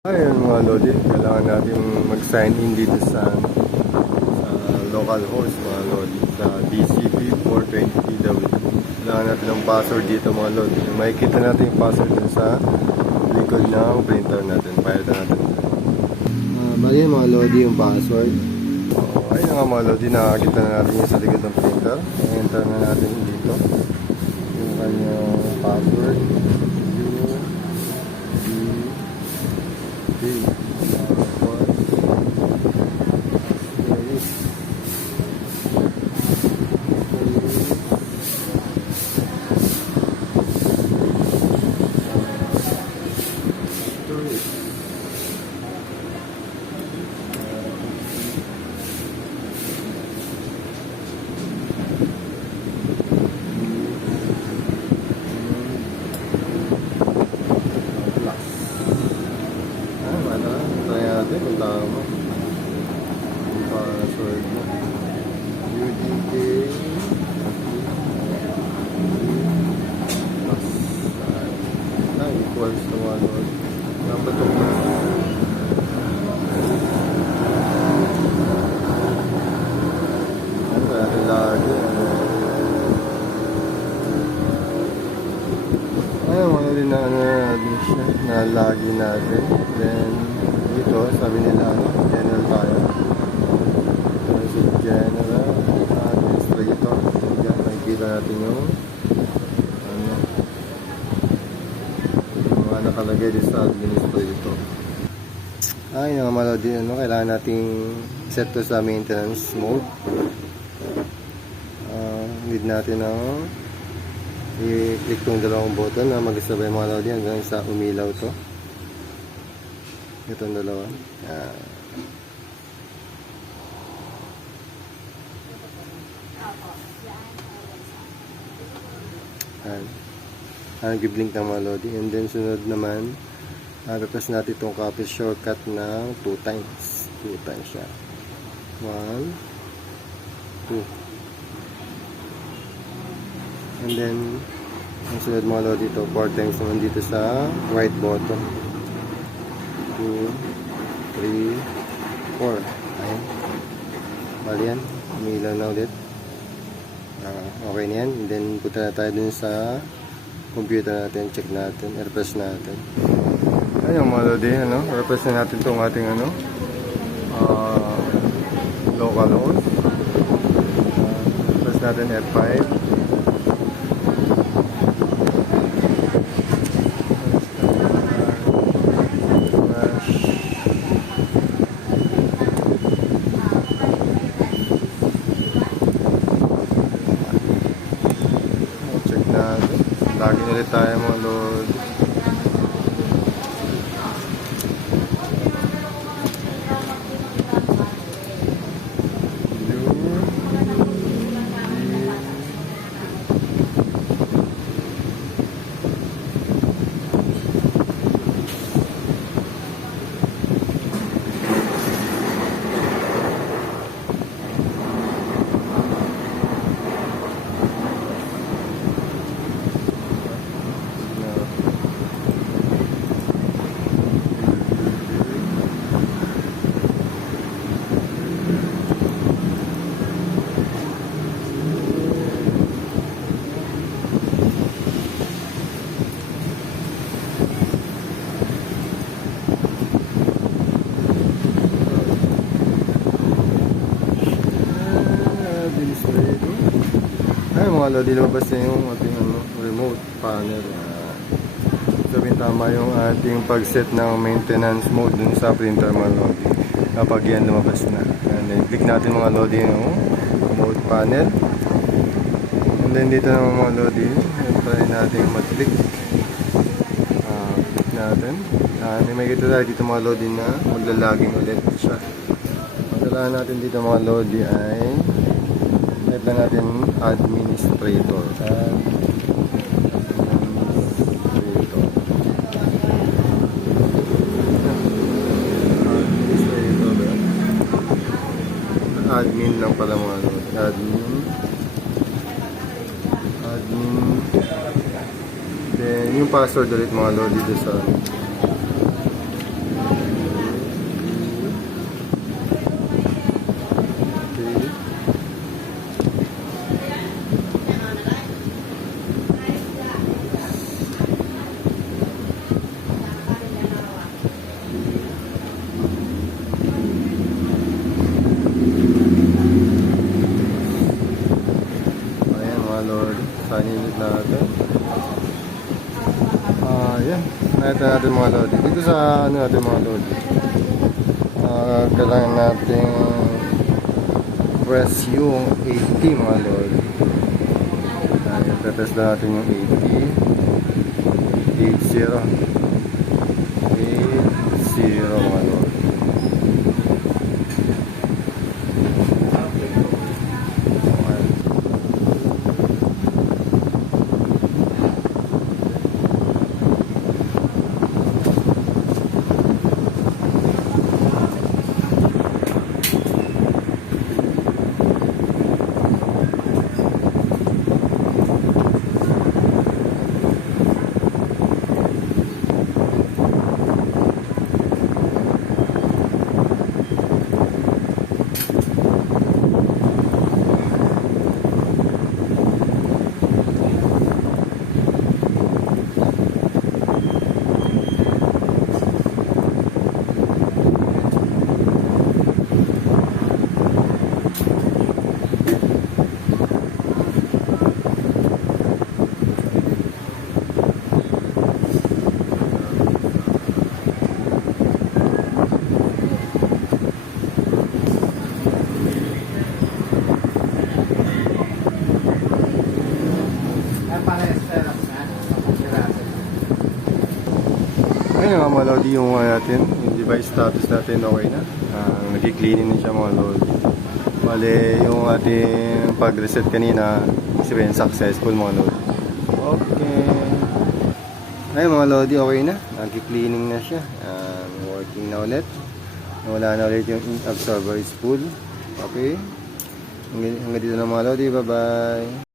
Ayun mga Lodi, kailangan natin mag-sign in dito sa, sa local host mga Lodi, sa DCP 420PW. Kailangan natin ng password dito mga Lodi. Makikita natin yung password dun sa likod ng printer natin. Pahalitan natin. Uh, bali yung mga Lodi yung password. So, ayun nga mga Lodi, nakakita na natin yung sa likod ng printer. Enter na natin dito yung kanyang password. U, B, Okay. Ah, wala. Try natin kung tama. Yung password mo. UDK plus na equals to one or number two. Ano lagi? Ayun, ano na ano natin na lagi. Then, dito, sabi nila, ano, general tayo. Ito si general, administrator. Yan, nakikita natin yung, ano, yung mga nakalagay din sa administrator. Ay, nga malo din, ano, kailangan nating set to sa maintenance mode. Ah, need natin ng i-click tong dalawang button na magkasabay mga lodi hanggang sa umilaw to. Itong dalawa. Yan yan yan giblink ng mga lodi and then sunod naman uh, repress natin itong copy shortcut ng 2 times 2 times siya 1 2 And then, ang sunod mga lodi dito, 4 times naman dito sa right bottom. 2, 3, 4. Ayan. Bali yan. Umilaw na ulit. Ah, okay na yan. And then, punta na tayo dun sa computer natin. Check natin. Refresh natin. Ayun mga lodi, ano? Refresh na natin itong ating ano, ah, local host. Uh, refresh natin F5. Check natin. Lagi ulit tayo mga lord. Administrator. Ay, mga lodi, lumabas na yung ating ano, remote panel. Ah, sabihin tama yung ating pag-set ng maintenance mode dun sa printer mga lodi. Kapag yan lumabas na. And then, click natin mga lodi yung remote panel. And then dito naman mga lodi, try natin mag-click. Ah, click natin. Ah, may makikita tayo dito mga lodi na maglalaging ulit siya. Ang kailangan natin dito mga lodi ay type na natin administrator. Administrator. Administrator. Admin lang pala mga lodi. Admin. Admin. Then, yung password ulit mga lodi dito sa natin. Ah, uh, yan. Nakita natin mga lodi. Dito sa ano natin mga lodi. Uh, kailangan natin press yung 80 mga lodi. Ayan, tatest na natin yung 80. 80. 80 mga lodi. Ayun nga mga lodi yung ano natin, yung device status natin okay na. Uh, Nag-cleaning na siya mga lodi. Bale, yung ating pag-reset kanina, sabihin successful mga lodi. Okay. Ayun mga lodi, okay na. Nag-cleaning na siya. Uh, working na ulit. Wala na ulit yung absorber is full. Okay. Hanggang dito na mga lodi. Bye-bye.